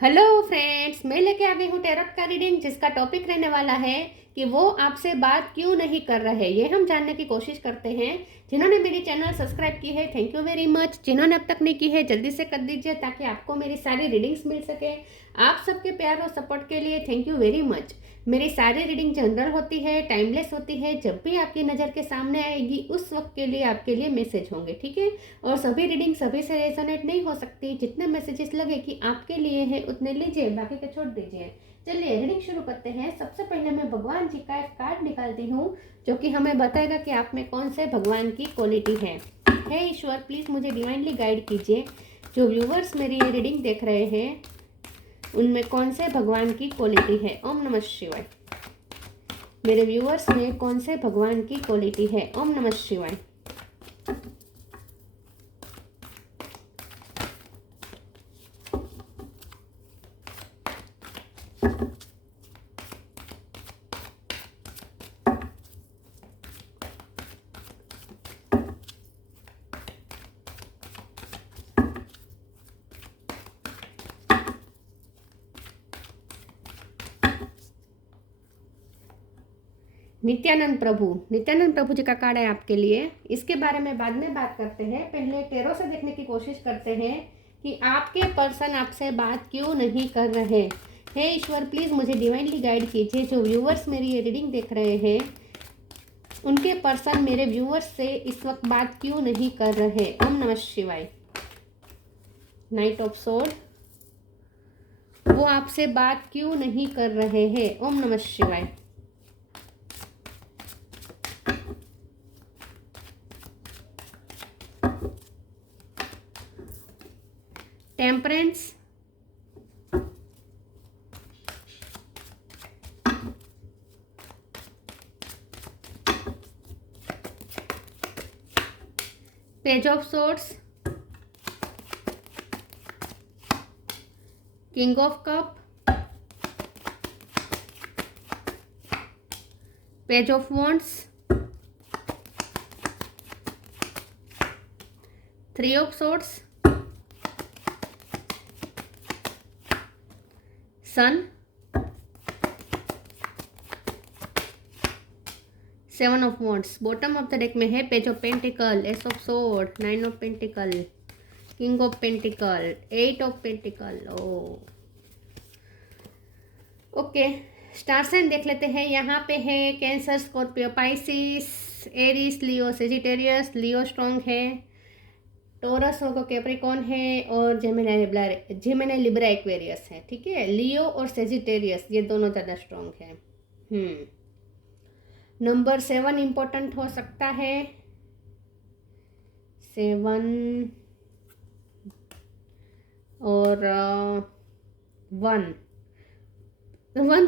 Hello friends, मैं लेके आ गई हूँ टैरोट का रीडिंग जिसका टॉपिक रहने वाला है कि वो आपसे बात क्यों नहीं कर रहे। ये हम जानने की कोशिश करते हैं। जिन्होंने मेरी चैनल सब्सक्राइब की है थैंक यू वेरी मच। जिन्होंने अब तक नहीं की है जल्दी से कर दीजिए ताकि आपको मेरी सारी रीडिंग्स मिल सके। आप सबके प्यार और सपोर्ट के लिए थैंक यू वेरी मच। मेरी सारी रीडिंग जनरल होती है, टाइमलेस होती है। जब भी आपकी नज़र के सामने आएगी उस वक्त के लिए आपके लिए मैसेज होंगे, ठीक है। और सभी रीडिंग सभी से रेजोनेट नहीं हो सकती। जितने मैसेजेस लगे कि आपके लिए है उतने लीजिए, बाकी के छोड़ दीजिए। चलिए रीडिंग शुरू करते हैं। सबसे पहले मैं भगवान जी का एक कार्ड निकालती हूँ जो कि हमें बताएगा कि आप में कौन से भगवान की क्वालिटी है। हे ईश्वर, प्लीज़ मुझे डिवाइनली गाइड कीजिए। जो व्यूवर्स मेरी ये रीडिंग देख रहे हैं उनमें कौन से भगवान की क्वालिटी है। ओम नमः शिवाय। मेरे व्यूवर्स में कौन से भगवान की क्वालिटी है। ओम नमः शिवाय। नित्यानंद प्रभु जी का कार्ड है आपके लिए। इसके बारे में बाद में बात करते हैं। पहले टैरो से देखने की कोशिश करते हैं कि आपके पर्सन आपसे बात क्यों नहीं कर रहे। हे ईश्वर, प्लीज़ मुझे डिवाइनली गाइड कीजिए। जो व्यूवर्स मेरी ये रीडिंग देख रहे हैं उनके पर्सन मेरे व्यूवर्स से इस वक्त बात क्यों नहीं कर रहे। ओम नमः शिवाय। नाइट ऑफ सोर्ड, वो आपसे बात क्यों नहीं कर रहे हैं। ओम नमः शिवाय। Temperance, page of swords, king of cup, page of wands, three of swords, sun, seven of wands. Bottom of the deck में है page of pentacle, ace of sword, nine of pentacle, king of pentacle, eight of pentacle. Okay, star sign देख लेते हैं। यहाँ पे है cancer, Scorpio, Pisces, Aries, Leo, Sagittarius. Leo strong है, Taurus होगा, कैप्रिकॉन है और जेमिनी लिब्रा एक्वेरियस है, ठीक है। लियो और सेजिटेरियस ये दोनों ज़्यादा स्ट्रॉन्ग है। नंबर 7 इम्पोर्टेंट हो सकता है। 7 और 1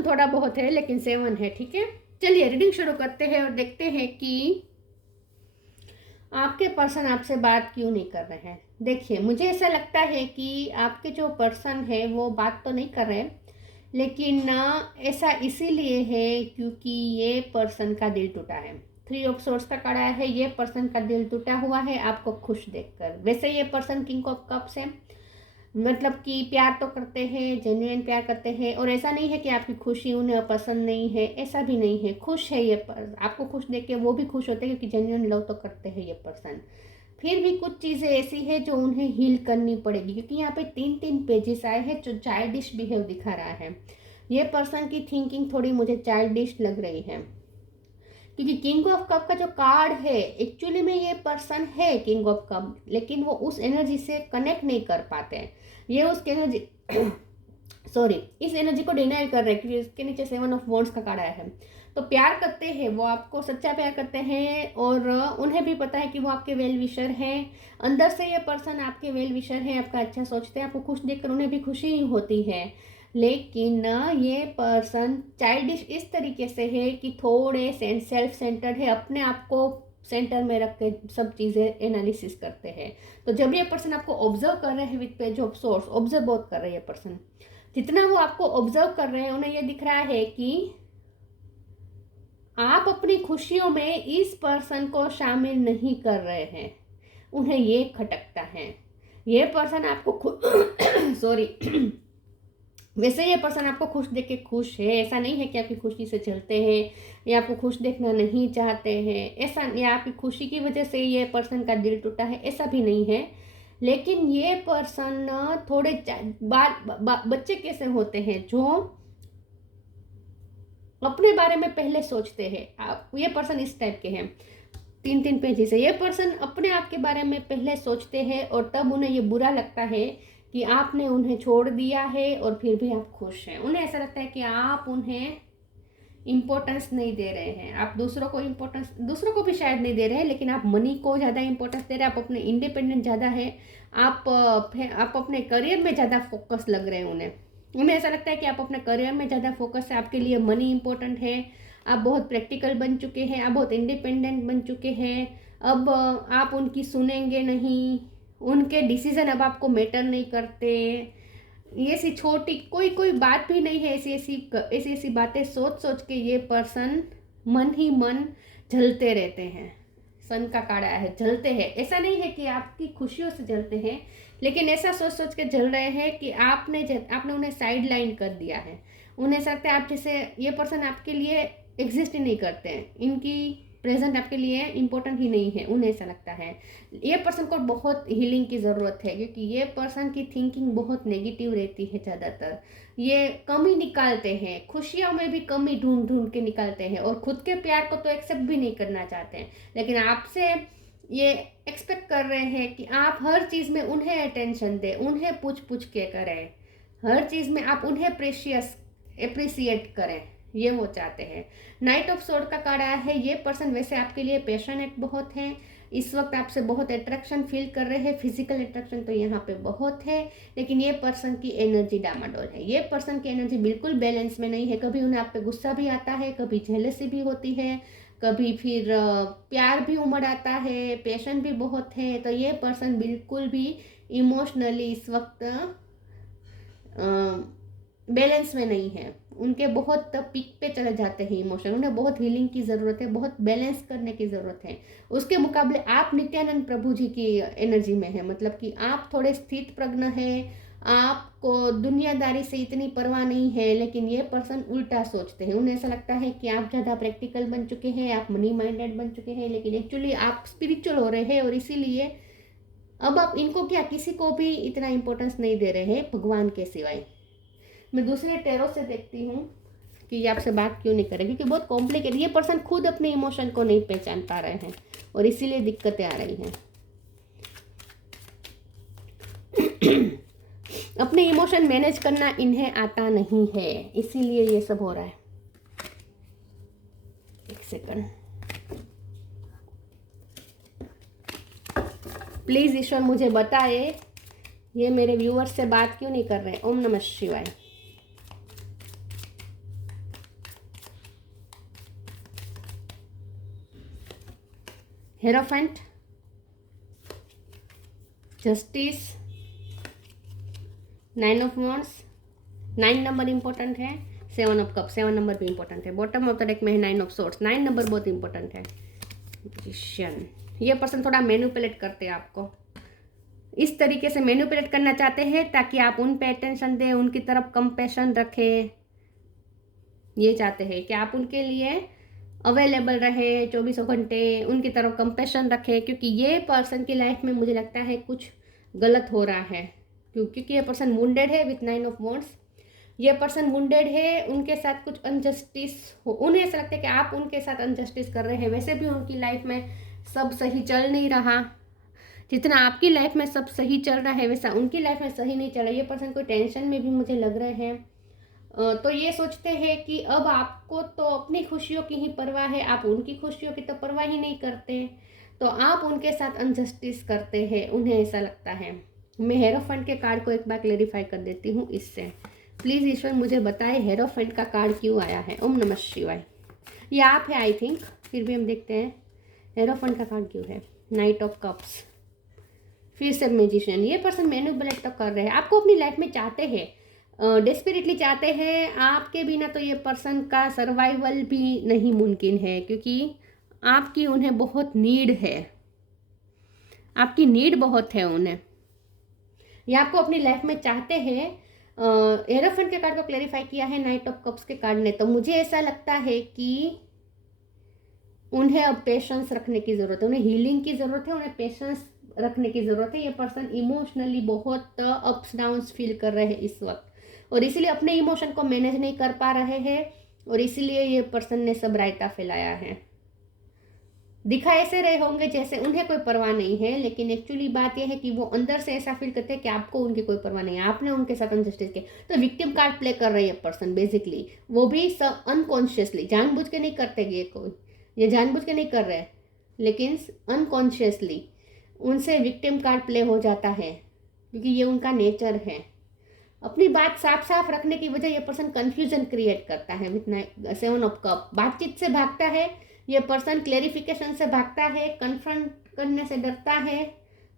थोड़ा बहुत है लेकिन 7 है, ठीक है। चलिए रीडिंग शुरू करते हैं और देखते हैं कि आपके पर्सन आपसे बात क्यों नहीं कर रहे हैं। देखिए, मुझे ऐसा लगता है कि आपके जो पर्सन है वो बात तो नहीं कर रहे, लेकिन ऐसा इसीलिए है क्योंकि ये पर्सन का दिल टूटा है। थ्री ऑफ सोर्स का कार्ड आया है। ये पर्सन का दिल टूटा हुआ है आपको खुश देखकर। वैसे ये पर्सन किंग ऑफ कप्स है, मतलब कि प्यार तो करते हैं, जेन्युइन प्यार करते हैं। और ऐसा नहीं है कि आपकी खुशी उन्हें पसंद नहीं है, ऐसा भी नहीं है। खुश है ये आपको खुश देख के वो भी खुश होते हैं क्योंकि जेन्युइन लव तो करते हैं ये पर्सन। फिर भी कुछ चीज़ें ऐसी है जो उन्हें हील करनी पड़ेगी क्योंकि यहाँ पे 3 पेजेस आए हैं जो चाइल्डिश बिहेव दिखा रहा है। ये पर्सन की थिंकिंग थोड़ी मुझे चाइल्डिश लग रही है क्योंकि किंग ऑफ कप का जो कार्ड है एक्चुअली में ये पर्सन है किंग ऑफ कप, लेकिन वो उस एनर्जी से कनेक्ट नहीं कर पाते हैं। ये उसकी एनर्जी सॉरी, इस एनर्जी को डिनाई कर रहे हैं क्योंकि इसके नीचे 7 ऑफ वॉन्ड्स का कार्ड आया है। तो प्यार करते हैं, वो आपको सच्चा प्यार करते हैं और उन्हें भी पता है कि वो आपके वेल विशर हैं। अंदर से ये पर्सन आपके वेल विशर हैं, आपका अच्छा सोचते हैं। आपको खुश देखकर उन्हें भी खुशी होती है, लेकिन ये पर्सन चाइल्डिश इस तरीके से है कि थोड़े सेल्फ सेंटर्ड है, अपने आप को सेंटर में रख के सब चीज़ें एनालिसिस करते हैं। तो जब ये पर्सन आपको ऑब्जर्व कर रहे हैं with page of source, observe बहुत कर रहे हैं पर्सन, जितना वो आपको ऑब्जर्व कर रहे हैं उन्हें ये दिख रहा है कि आप अपनी खुशियों में इस पर्सन को शामिल नहीं कर रहे हैं। उन्हें ये खटकता है। ये पर्सन आपको सॉरी वैसे ये पर्सन आपको खुश देख के खुश है, ऐसा नहीं है कि आपकी खुशी से चलते हैं या आपको खुश देखना नहीं चाहते हैं, ऐसा, या आपकी खुशी की वजह से ये पर्सन का दिल टूटा है, ऐसा भी नहीं है। लेकिन ये पर्सन थोड़े बच्चे कैसे होते हैं, जो अपने बारे में पहले सोचते हैं। आप, ये पर्सन इस टाइप के हैं, 3 पेज से। ये पर्सन अपने आप के बारे में पहले सोचते हैं और तब उन्हें ये बुरा लगता है कि आपने उन्हें छोड़ दिया है और फिर भी आप खुश हैं। उन्हें ऐसा लगता है कि आप उन्हें इम्पोर्टेंस नहीं दे रहे हैं, आप दूसरों को भी शायद नहीं दे रहे हैं, लेकिन आप मनी को ज़्यादा इम्पोर्टेंस दे रहे हैं, आप अपने इंडिपेंडेंट ज़्यादा है, आप अपने करियर में ज़्यादा फोकस लग रहे हैं। उन्हें ऐसा लगता है कि आप अपने करियर में ज़्यादा फोकस है, आपके लिए मनी इम्पोर्टेंट है, आप बहुत प्रैक्टिकल बन चुके हैं, आप बहुत इंडिपेंडेंट बन चुके हैं। अब आप उनकी सुनेंगे नहीं, उनके डिसीजन अब आपको मैटर नहीं करते। ये ऐसी छोटी कोई बात भी नहीं है, ऐसी बातें सोच के ये पर्सन मन ही मन जलते रहते हैं। सन का काड़ा है, जलते हैं। ऐसा नहीं है कि आपकी खुशियों से जलते हैं, लेकिन ऐसा सोच के जल रहे हैं कि आपने उन्हें साइड लाइन कर दिया है। उन्हें ऐसा लगता है आप जैसे, ये पर्सन आपके लिए एग्जिस्ट ही नहीं करते हैं, इनकी प्रेजेंट आपके लिए इम्पोर्टेंट ही नहीं है, उन्हें ऐसा लगता है। ये पर्सन को बहुत हीलिंग की ज़रूरत है, क्योंकि ये पर्सन की थिंकिंग बहुत नेगेटिव रहती है ज़्यादातर। ये कमी निकालते हैं, खुशियों में भी कमी ढूंढ के निकालते हैं, और खुद के प्यार को तो एक्सेप्ट भी नहीं करना चाहते हैं। लेकिन आपसे ये एक्सपेक्ट कर रहे हैं कि आप हर चीज़ में उन्हें अटेंशन दें, उन्हें पूछ के करें, हर चीज़ में आप उन्हें अप्रिशिएट करें, ये वो चाहते हैं। नाइट ऑफ सोर्ड का कार्ड आया है। ये पर्सन वैसे आपके लिए पैशनेट बहुत है, इस वक्त आपसे बहुत अट्रैक्शन फील कर रहे हैं, फिजिकल अट्रैक्शन तो यहाँ पे बहुत है, लेकिन ये पर्सन की एनर्जी डामाडोल है। ये पर्सन की एनर्जी बिल्कुल बैलेंस में नहीं है। कभी उन्हें आप पे गुस्सा भी आता है, कभी जेलसी भी होती है, कभी फिर प्यार भी उमड़ आता है, पैशन भी बहुत है। तो ये पर्सन बिल्कुल भी इमोशनली इस वक्त बैलेंस में नहीं है। उनके बहुत पीक पे चले जाते हैं इमोशन, उन्हें बहुत हीलिंग की ज़रूरत है, बहुत बैलेंस करने की ज़रूरत है। उसके मुकाबले आप नित्यानंद प्रभु जी की एनर्जी में है, मतलब कि आप थोड़े स्थित प्रज्ञ है, आपको दुनियादारी से इतनी परवाह नहीं है। लेकिन ये पर्सन उल्टा सोचते हैं, उन्हें ऐसा लगता है कि आप ज़्यादा प्रैक्टिकल बन चुके हैं, आप मनी माइंडेड बन चुके हैं, लेकिन एक्चुअली आप स्पिरिचुअल हो रहे हैं, और इसीलिए अब आप इनको क्या, किसी को भी इतना इम्पोर्टेंस नहीं दे रहे हैं भगवान के सिवाय। मैं दूसरे टैरो से देखती हूँ कि ये आपसे बात क्यों नहीं करे, क्योंकि बहुत कॉम्प्लिकेटेड, ये पर्सन खुद अपने इमोशन को नहीं पहचान पा रहे हैं और इसीलिए दिक्कतें आ रही हैं। अपने इमोशन मैनेज करना इन्हें आता नहीं है, इसीलिए ये सब हो रहा है। एक सेकंड, प्लीज़ ईश्वर मुझे बताए ये मेरे व्यूअर्स से बात क्यों नहीं कर रहे हैं। ओम नमः शिवाय। Hierophant, justice, 9 of wands, 9 number important है, 7 ऑफ कप, 7 नंबर भी इंपॉर्टेंट है। बॉटम ऑफ द डेक में है 9 ऑफ सोर्ड्स, 9 नंबर बहुत इंपॉर्टेंट है। मैजिशियन, ये पर्सन थोड़ा मैनिपुलेट करते हैं आपको, इस तरीके से मैनिपुलेट करना चाहते हैं ताकि आप उन पे अटेंशन दें, उनकी तरफ कंपैशन रखें। ये चाहते हैं कि आप उनके लिए अवेलेबल रहे 24 घंटे, उनकी तरफ कंपैशन रखें, क्योंकि ये पर्सन की लाइफ में मुझे लगता है कुछ गलत हो रहा है, क्योंकि ये पर्सन वुंडेड है विथ 9 ऑफ वॉन्ड्स। ये पर्सन वुंडेड है, उनके साथ कुछ अनजस्टिस हो, उन्हें ऐसा लगता है कि आप उनके साथ अनजस्टिस कर रहे हैं। वैसे भी उनकी लाइफ में सब सही चल नहीं रहा, जितना आपकी लाइफ में सब सही चल रहा है वैसा उनकी लाइफ में सही नहीं चल रहा। ये पर्सन कोई टेंशन में भी मुझे लग रहे हैं। तो ये सोचते हैं कि अब आपको तो अपनी खुशियों की ही परवाह है, आप उनकी खुशियों की तो परवाह ही नहीं करते, तो आप उनके साथ अनजस्टिस करते हैं, उन्हें ऐसा लगता है। मैं हेरोफेंट के कार्ड को एक बार क्लेरिफाई कर देती हूँ इससे। प्लीज़ ईश्वर मुझे बताए हेरोफेंट का कार्ड क्यों आया है। ओम नमः शिवाय। ये आप है आई थिंक, फिर भी हम देखते हैं हेरोफेंट का कार्ड क्यों है। नाइट ऑफ कप्स, फिर से मैजिशियन। ये पर्सन मैनिपुलेट तो कर रहे हैं, आपको अपनी लाइफ में चाहते हैं, डेस्परेटली चाहते हैं। आपके बिना तो ये पर्सन का सर्वाइवल भी नहीं मुमकिन है, क्योंकि आपकी उन्हें बहुत नीड है, आपकी नीड बहुत है उन्हें। ये आपको अपनी लाइफ में चाहते हैं, हेरोफेंट के कार्ड को क्लेरिफाई किया है नाइट ऑफ कप्स के कार्ड ने। तो मुझे ऐसा लगता है कि उन्हें अब पेशेंस रखने की ज़रूरत है, उन्हें हीलिंग की ज़रूरत है, उन्हें पेशेंस रखने की ज़रूरत है। ये पर्सन इमोशनली बहुत अप्स डाउन्स फील कर रहे हैं इस वक्त, और इसीलिए अपने इमोशन को मैनेज नहीं कर पा रहे हैं, और इसीलिए ये पर्सन ने सब रायता फैलाया है। दिखा ऐसे रहे होंगे जैसे उन्हें कोई परवाह नहीं है, लेकिन एक्चुअली बात यह है कि वो अंदर से ऐसा फील करते हैं कि आपको उनकी कोई परवाह नहीं है, आपने उनके साथ अनजस्टिस किया। तो विक्टिम कार्ड प्ले कर रही है पर्सन बेसिकली, वो भी सब अनकॉन्शियसली, जानबूझ के नहीं करते ये जानबूझ के नहीं कर रहे, लेकिन अनकॉन्शियसली उनसे विक्टिम कार्ड प्ले हो जाता है, क्योंकि ये उनका नेचर है। अपनी बात साफ साफ रखने की वजह ये पर्सन कंफ्यूजन क्रिएट करता है विथ 7 ऑफ कप। बातचीत से भागता है ये पर्सन, क्लेरिफिकेशन से भागता है, कन्फ्रंट करने से डरता है।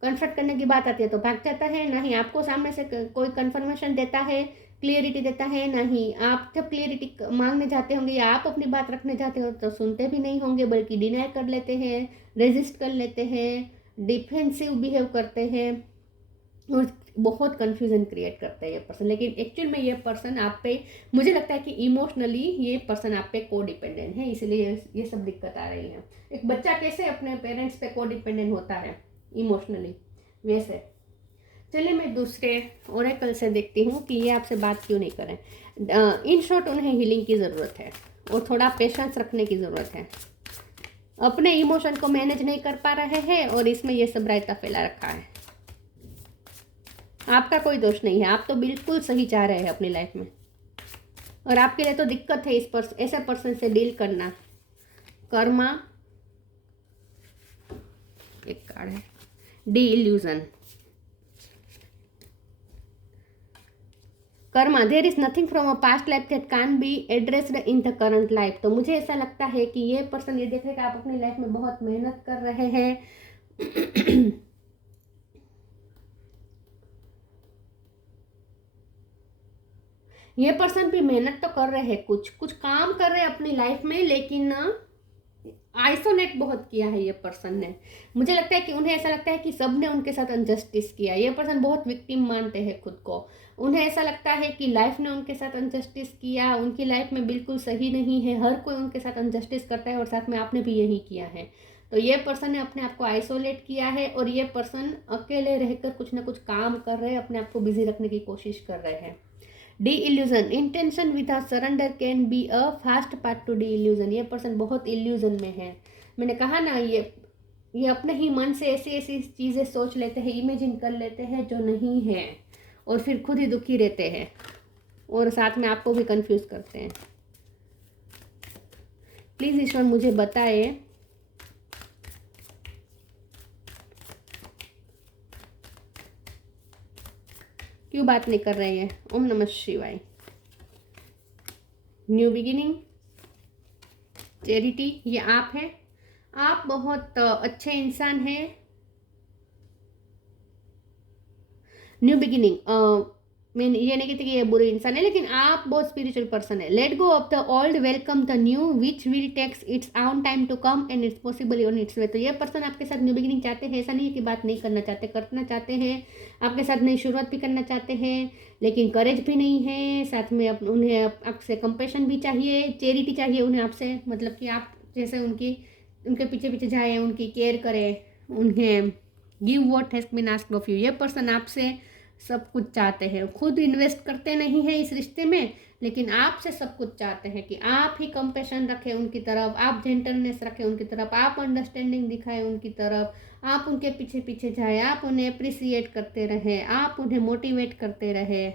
कन्फ्रंट करने की बात आती है तो भाग जाता है, ना ही आपको सामने से कोई कन्फर्मेशन देता है, क्लियरिटी देता है, ना ही आप जब क्लियरिटी मांगने जाते होंगे या आप अपनी बात रखने जाते हो तो सुनते भी नहीं होंगे, बल्कि डिनाई कर लेते हैं, रेजिस्ट कर लेते हैं, डिफेंसिव बिहेव करते हैं, और बहुत कन्फ्यूजन क्रिएट करता है ये पर्सन। लेकिन एक्चुअल में ये पर्सन आप पे, मुझे लगता है कि इमोशनली ये पर्सन आप पे को डिपेंडेंट है, इसलिए ये सब दिक्कत आ रही है। एक बच्चा कैसे अपने पेरेंट्स पे को डिपेंडेंट होता है इमोशनली, वैसे। चलिए मैं दूसरे ओरेकल से देखती हूँ कि ये आपसे बात क्यों नहीं करें। इन शॉर्ट उन्हें हीलिंग की ज़रूरत है और थोड़ा पेशेंस रखने की ज़रूरत है। अपने इमोशन को मैनेज नहीं कर पा रहे हैं और इसमें ये सब रायता फैला रखा है। आपका कोई दोष नहीं है, आप तो बिल्कुल सही चाह रहे हैं अपनी लाइफ में, और आपके लिए तो दिक्कत है इस ऐसे पर्सन से डील करना। कर्मा एक कार्ड है, the illusion. Karma, there is nothing from a past life that can be addressed in the current life. तो मुझे ऐसा लगता है कि ये पर्सन ये देख रहे हैं कि आप अपनी लाइफ में बहुत मेहनत कर रहे हैं। ये पर्सन भी मेहनत तो कर रहे हैं, कुछ कुछ काम कर रहे हैं अपनी लाइफ में, लेकिन आइसोलेट बहुत किया है ये पर्सन ने। मुझे लगता है कि उन्हें ऐसा लगता है कि सब ने उनके साथ अनजस्टिस किया। ये पर्सन बहुत विक्टिम मानते हैं खुद को। उन्हें ऐसा लगता है कि लाइफ ने उनके साथ अनजस्टिस किया, उनकी लाइफ में बिल्कुल सही नहीं है, हर कोई उनके साथ अनजस्टिस करता है, और साथ में आपने भी यही किया है। तो ये पर्सन ने अपने आप को आइसोलेट किया है, और ये पर्सन अकेले रहकर कुछ ना कुछ काम कर रहे हैं, अपने आप को बिजी रखने की कोशिश कर रहे हैं। The illusion, intention without surrender can be a fast path to the illusion. ये पर्सन बहुत इल्यूजन में है। मैंने कहा ना, ये अपने ही मन से ऐसी ऐसी चीज़ें सोच लेते हैं, इमेजिन कर लेते हैं जो नहीं है, और फिर खुद ही दुखी रहते हैं, और साथ में आपको भी कंफ्यूज करते हैं। प्लीज़ ईश्वर मुझे बताए क्यों बात नहीं कर रहे हैं। ओम नमः शिवाय। न्यू बिगिनिंग, चैरिटी, ये आप हैं। आप बहुत अच्छे इंसान हैं। न्यू बिगिनिंग, मैं ये नहीं कहती कि ये बुरे इंसान है, लेकिन आप बहुत स्पिरिचुअल पर्सन है। Let go of the old, welcome the new, which will takes its own time to come and it's possible on its way. तो ये पर्सन आपके साथ न्यू बिगिनिंग चाहते हैं। ऐसा नहीं है कि बात नहीं करना चाहते, करना चाहते हैं, आपके साथ नई शुरुआत भी करना चाहते हैं, लेकिन करेज भी नहीं है। साथ में उन्हें आपसे कंपेशन भी चाहिए, चैरिटी चाहिए उन्हें आपसे, मतलब कि आप जैसे उनके पीछे पीछे जाएँ, उनकी केयर करें, उन्हें give what has been asked of you. ये पर्सन आपसे सब कुछ चाहते हैं, खुद इन्वेस्ट करते नहीं हैं इस रिश्ते में, लेकिन आपसे सब कुछ चाहते हैं कि आप ही कंपैशन रखें उनकी तरफ, आप जेंटलनेस रखें उनकी तरफ, आप अंडरस्टैंडिंग दिखाएं उनकी तरफ, आप उनके पीछे पीछे जाएं, आप उन्हें अप्रिसिएट करते रहें, आप उन्हें मोटिवेट करते रहें।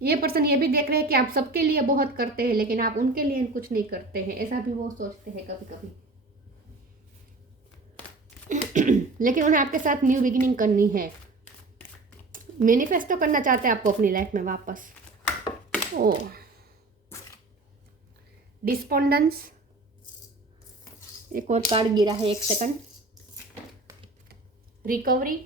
ये पर्सन ये भी देख रहे हैं कि आप सबके लिए बहुत करते हैं, लेकिन आप उनके लिए कुछ नहीं करते हैं, ऐसा भी वो सोचते हैं कभी कभी। लेकिन उन्हें आपके साथ न्यू बिगिनिंग करनी है, मैनिफेस्टो करना चाहते हैं आपको अपनी लाइफ में वापस। ओ डिस्पोंडेंस, एक और कार्ड गिरा है, एक सेकंड। रिकवरी,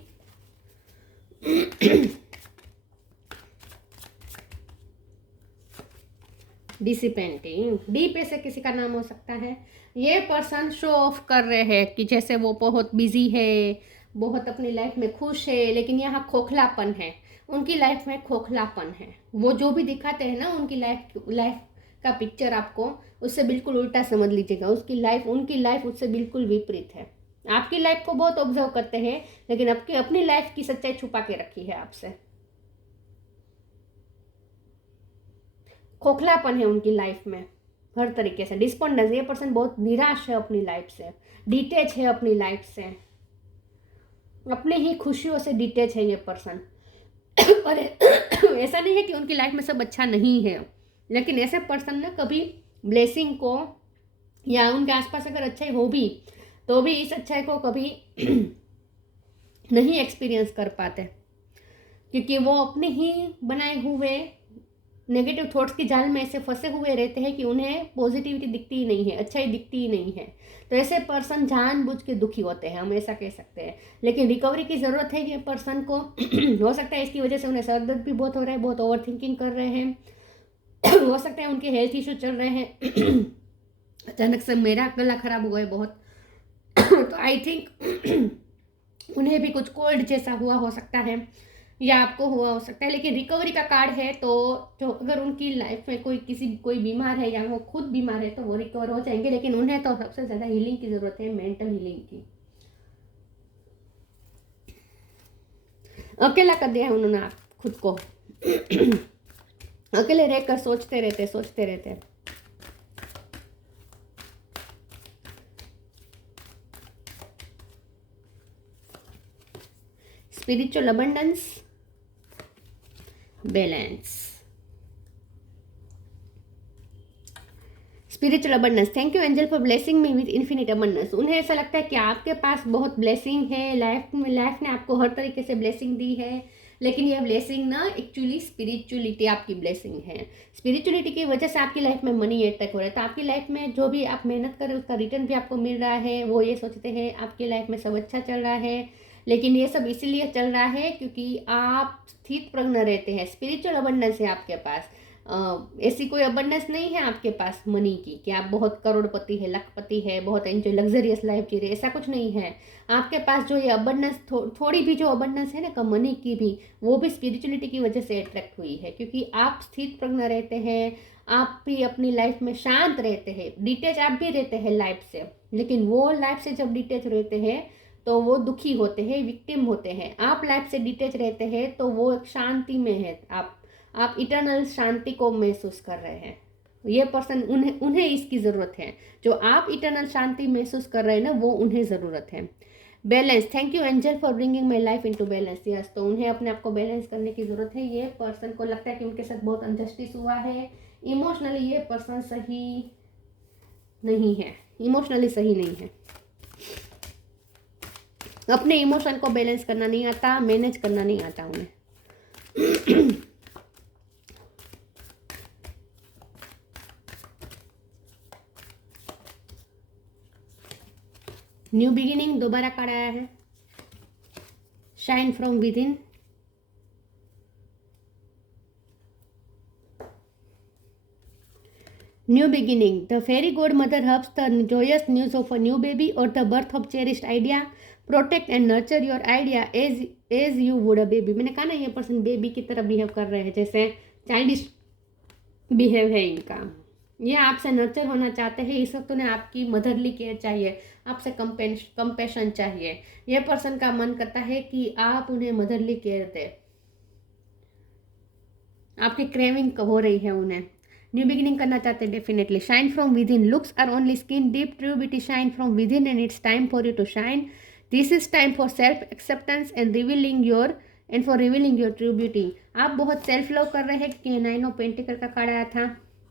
डिसिपेंटिंग, डी पे से किसी का नाम हो सकता है। ये पर्सन शो ऑफ कर रहे हैं कि जैसे वो बहुत बिजी है, बहुत अपनी लाइफ में खुश है, लेकिन यहाँ खोखलापन है। उनकी लाइफ में खोखलापन है। वो जो भी दिखाते हैं ना उनकी लाइफ का पिक्चर आपको, उससे बिल्कुल उल्टा समझ लीजिएगा। उनकी लाइफ उससे बिल्कुल विपरीत है। आपकी लाइफ को बहुत ऑब्जर्व करते हैं, लेकिन अपनी लाइफ की सच्चाई छुपा के रखी है आपसे। खोखलापन है उनकी लाइफ में हर तरीके से, डिस्पॉन्डेंस। ये पर्सन बहुत निराश है अपनी लाइफ से, डिटेच है अपनी लाइफ से, अपनी ही खुशियों से डिटेच है ये पर्सन। और ऐसा नहीं है कि उनकी लाइफ में सब अच्छा नहीं है, लेकिन ऐसे पर्सन ना कभी ब्लेसिंग को, या उनके आसपास अगर अच्छाई हो भी तो भी इस अच्छाई को कभी नहीं एक्सपीरियंस कर पाते, क्योंकि वो अपने ही बनाए हुए नेगेटिव थॉट्स की जाल में ऐसे फंसे हुए रहते हैं कि उन्हें पॉजिटिविटी दिखती ही नहीं है, अच्छाई दिखती ही नहीं है। तो ऐसे पर्सन जानबूझ के दुखी होते हैं, हम ऐसा कह सकते हैं। लेकिन रिकवरी की ज़रूरत है ये पर्सन को। हो सकता है इसकी वजह से उन्हें सर दर्द भी बहुत हो रहा है, बहुत ओवर थिंकिंग कर रहे हैं। हो सकता है उनके हेल्थ इशू चल रहे हैं। अचानक से मेरा गला खराब हुआ है बहुत। तो आई थिंक उन्हें भी कुछ कोल्ड जैसा हुआ हो सकता है, या आपको हुआ हो सकता है। लेकिन रिकवरी का कार्ड है, तो जो अगर उनकी लाइफ में कोई बीमार है या वो खुद बीमार है तो वो रिकवर हो जाएंगे। लेकिन उन्हें तो सबसे ज़्यादा हीलिंग की ज़रूरत है, मेंटल हीलिंग की। अकेला कर दिया है उन्होंने आप खुद को। अकेले रहकर सोचते रहते। Spiritual abundance, balance. Spiritual abundance, thank you angel for blessing me with infinite abundance. उन्हें ऐसा लगता है कि आपके पास बहुत ब्लेसिंग है, लाइफ ने आपको हर तरीके से ब्लेसिंग दी है। लेकिन यह ब्लेसिंग ना एक्चुअली स्पिरिचुअलिटी आपकी ब्लेसिंग है। स्पिरिचुअलिटी की वजह से आपकी लाइफ में मनी अटैक हो रहा है। तो आपकी लाइफ में जो भी आप मेहनत करें उसका रिटर्न भी आपको मिल रहा है। वो ये सोचते हैं आपकी लाइफ में सब अच्छा चल रहा है, लेकिन ये सब इसीलिए चल रहा है क्योंकि आप स्थित प्रज्ञ रहते हैं। स्पिरिचुअल अबंडेंस है आपके पास। ऐसी कोई अबंडेंस नहीं है आपके पास मनी की कि आप बहुत करोड़पति है, लखपति है, बहुत एंजॉय लग्जरियस लाइफ जी रहे, ऐसा कुछ नहीं है। आपके पास जो ये अबंडेंस थोड़ी भी जो अबंडेंस है ना मनी की भी, वो भी स्पिरिचुअलिटी की वजह से अट्रैक्ट हुई है। क्योंकि आप स्थित प्रज्ञ रहते हैं, आप भी अपनी लाइफ में शांत रहते हैं। डिटेच आप भी रहते हैं लाइफ से, लेकिन वो लाइफ से जब डिटेच रहते हैं तो वो दुखी होते हैं, विक्टिम होते हैं। आप लाइफ से डिटेच रहते हैं तो वो एक शांति में है। आप इटर्नल शांति को महसूस कर रहे हैं। ये पर्सन उन्हें इसकी ज़रूरत है। जो आप इटर्नल शांति महसूस कर रहे हैं ना, वो उन्हें ज़रूरत है। Balance, thank you angel for bringing my life into balance. Yes, तो उन्हें अपने आप को बैलेंस करने की ज़रूरत है। ये पर्सन को लगता है कि उनके साथ बहुत अनजस्टिस हुआ है। इमोशनली ये पर्सन सही नहीं है, इमोशनली सही नहीं है। अपने इमोशन को बैलेंस करना नहीं आता, मैनेज करना नहीं आता उन्हें। न्यू बिगिनिंग दोबारा कार्ड आया है। Shine from within, new beginning. The fairy godmother hubs द joyous news of a new baby और the birth of cherished idea. Protect and nurture your idea as you would a baby. मैंने कहा ना ये person baby की तरह behave कर रहे हैं, जैसे चाइल्डिश बिहेव है इनका। ये आपसे नर्चर होना चाहते हैं। इस वक्त उन्हें आपकी मदरली केयर चाहिए, आपसे कंपेशन चाहिए। ये पर्सन का मन करता है कि आप उन्हें मदरली केयर दें। आपकी क्रेविंग हो रही है उन्हें। न्यू बिगिनिंग करना चाहते हैं definitely. Shine from within, looks are only skin deep, true beauty shine from within and it's time for you to shine. This is time for self acceptance and for revealing your true beauty. आप बहुत self love कर रहे हैं कि 9 of pentacle का card आया था,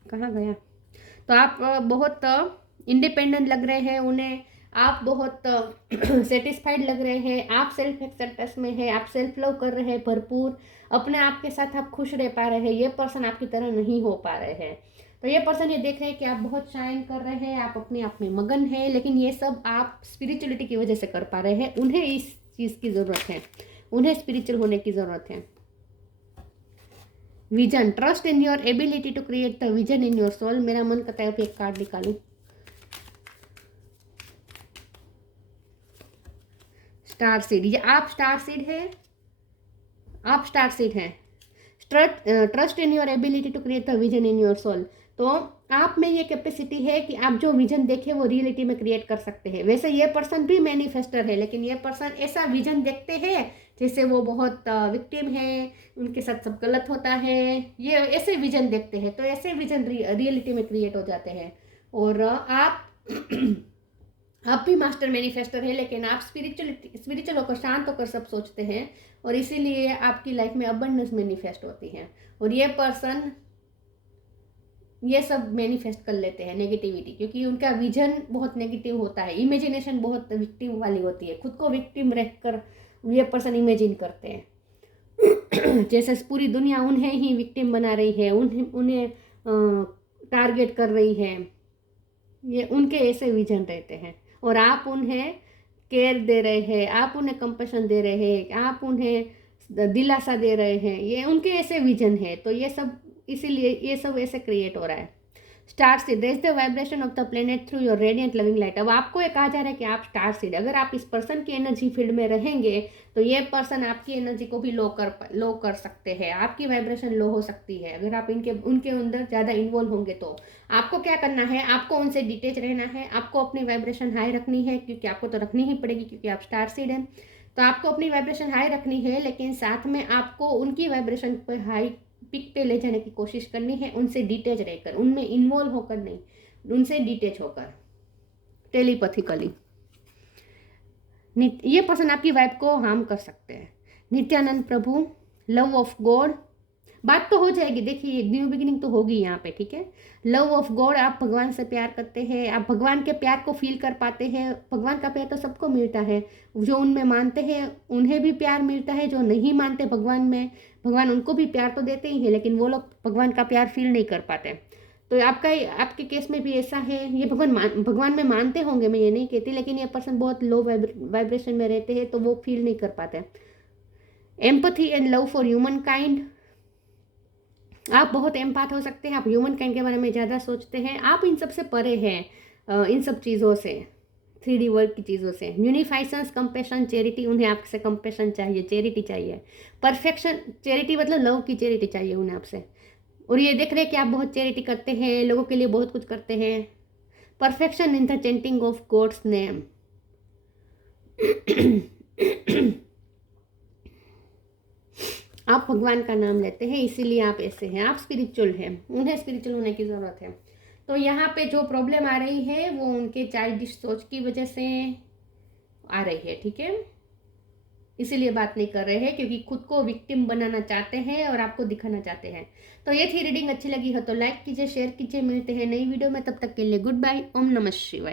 कहाँ गया। तो आप बहुत इंडिपेंडेंट लग रहे हैं उन्हें, आप बहुत सेटिस्फाइड लग रहे हैं, आप सेल्फ एक्सेप्टेंस में है, आप सेल्फ लव कर रहे हैं भरपूर, अपने आप के साथ आप खुश रह पा रहे हैं। ये पर्सन आपकी तरह नहीं हो पा रहे हैं। तो ये पर्सन ये देख रहे हैं कि आप बहुत शाइन कर रहे हैं, आप अपने आप में मगन है, लेकिन ये सब आप स्पिरिचुअलिटी की वजह से कर पा रहे हैं। उन्हें इस चीज़ की ज़रूरत है, उन्हें स्पिरिचुअल होने की ज़रूरत है। Vision, trust in your ability to create the vision in your soul. मेरा मन करता है एक कार्ड निकालूं। स्टार सीड, ये आप स्टार सीड है, आप स्टार सीड हैं। Trust in your ability to create the vision in your soul. तो आप में ये कैपेसिटी है कि आप जो विजन देखें वो रियलिटी में क्रिएट कर सकते हैं। वैसे ये पर्सन भी मैनिफेस्टर है, लेकिन ये पर्सन ऐसा विजन देखते हैं जैसे वो बहुत विक्टिम है, उनके साथ सब गलत होता है, ये ऐसे विजन देखते हैं। तो ऐसे विजन रियलिटी में क्रिएट हो जाते हैं। और आप आप भी मास्टर मैनिफेस्टर है, लेकिन आप स्पिरिचुअल होकर, शांत होकर सब सोचते हैं, और इसीलिए आपकी लाइफ में अबंडेंस मैनिफेस्ट होती है। और ये पर्सन ये सब मैनिफेस्ट कर लेते हैं नेगेटिविटी, क्योंकि उनका विजन बहुत नेगेटिव होता है, इमेजिनेशन बहुत विक्टिम वाली होती है। खुद को विक्टिम रहकर ये पर्सन इमेजिन करते हैं जैसे पूरी दुनिया उन्हें ही विक्टिम बना रही है, उन्हें टारगेट कर रही है। ये उनके ऐसे विजन रहते हैं। और आप उन्हें केयर दे रहे हैं, आप उन्हें कंपैशन दे रहे हैं, आप उन्हें दिलासा दे रहे हैं, ये उनके ऐसे विजन है। तो ये सब इसीलिए ये सब ऐसे क्रिएट हो रहा है। Star seed, raise the vibration of the planet through your radiant loving light. अब आपको ये कहा जा रहा है कि आप स्टार सीड, अगर आप इस पर्सन की एनर्जी फील्ड में रहेंगे तो ये पर्सन आपकी एनर्जी को भी लो कर सकते हैं, आपकी वाइब्रेशन लो हो सकती है। अगर आप उनके अंदर ज़्यादा इन्वॉल्व होंगे तो आपको क्या करना है, आपको उनसे डिटेच रहना है, आपको अपनी वाइब्रेशन हाई रखनी है, क्योंकि आपको तो रखनी ही पड़ेगी क्योंकि आप स्टार सीड हैं। तो आपको अपनी वाइब्रेशन हाई रखनी है, लेकिन साथ में आपको उनकी वाइब्रेशन पर हाई पिक पे ले जाने की कोशिश करनी है, उनसे डिटेच रहकर, उनमें इन्वॉल्व होकर नहीं, उनसे डिटेच होकर, टेलीपैथिकली। ये पर्सन आपकी वाइब को हार्म कर सकते हैं। नित्यानंद प्रभु, लव ऑफ गॉड, बात तो हो जाएगी। देखिए न्यू बिगिनिंग तो होगी यहाँ पे, ठीक है। लव ऑफ गॉड, आप भगवान से प्यार करते हैं, आप भगवान के प्यार को फील कर पाते हैं। भगवान का प्यार तो सबको मिलता है, जो उनमें मानते हैं उन्हें भी प्यार मिलता है, जो नहीं मानते भगवान में, भगवान उनको भी प्यार तो देते ही है, लेकिन वो लोग भगवान का प्यार फील नहीं कर पाते। तो आपके केस में भी ऐसा है। ये भगवान में मानते होंगे, मैं ये नहीं कहती, लेकिन ये पर्सन बहुत लो वाइब्रेशन में रहते हैं, तो वो फील नहीं कर पाते। Empathy and love for human kind, आप बहुत एम्पैथ हो सकते हैं, आप ह्यूमन काइंड के बारे में ज़्यादा सोचते हैं, आप इन सब से परे हैं, इन सब चीज़ों से, 3D वर्ल्ड की चीज़ों से। यूनिफाइसेंस, कंपेशन, चैरिटी, उन्हें आपसे कंपेशन चाहिए, चैरिटी चाहिए। परफेक्शन, चैरिटी मतलब लव की चैरिटी चाहिए उन्हें आपसे। और ये देख रहे हैं कि आप बहुत चैरिटी करते हैं, लोगों के लिए बहुत कुछ करते हैं। Perfection in the chanting of God's name, आप भगवान का नाम लेते हैं, इसीलिए आप ऐसे हैं, आप स्पिरिचुअल हैं, उन्हें स्पिरिचुअल होने की ज़रूरत है। तो यहाँ पे जो प्रॉब्लम आ रही है वो उनके चाइल्डिश सोच की वजह से आ रही है, ठीक है। इसीलिए बात नहीं कर रहे हैं, क्योंकि खुद को विक्टिम बनाना चाहते हैं और आपको दिखाना चाहते हैं। तो ये थी रीडिंग, अच्छी लगी हो तो लाइक कीजिए, शेयर कीजिए। मिलते हैं नई वीडियो में, तब तक के लिए गुड बाय। ओम नमः शिवाय।